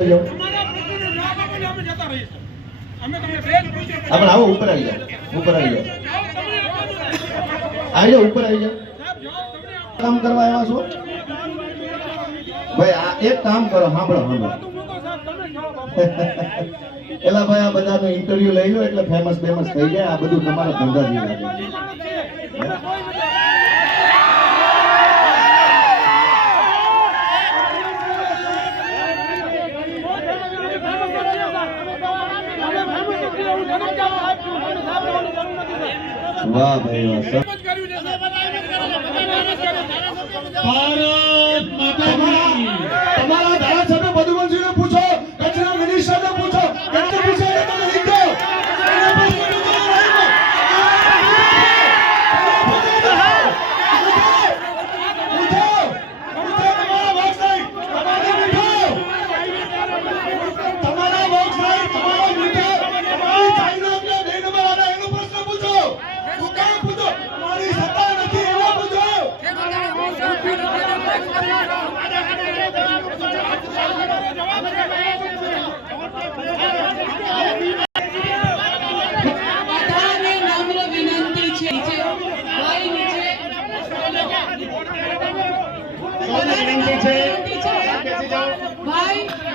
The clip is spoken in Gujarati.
જાઓ. અમારા પ્રશ્નોનો જવાબ આપો ને અમે જતા રહીશું. અમે તમને બેન પૂછીએ પણ હા, પણ આવો ઉપર આવી જાઓ, ઉપર આવી જાઓ. આવી જાઓ, ઉપર આવી જાઓ. કામ કરવા આવ્યા છો ભાઈ, આ એક કામ કરો, સાંભળો સાંભળો. એલા ભાઈ, આ બધાનો ઇન્ટરવ્યુ લઈ લો, એટલે ફેમસ ફેમસ થઈ જાય આ બધું તમારો ધંધા જેવું લાગે વાહ ભાઈ વાહ સર. ભારત માતા સૌને વિનંતી છે વિનંતી છે ભાઈ બધાને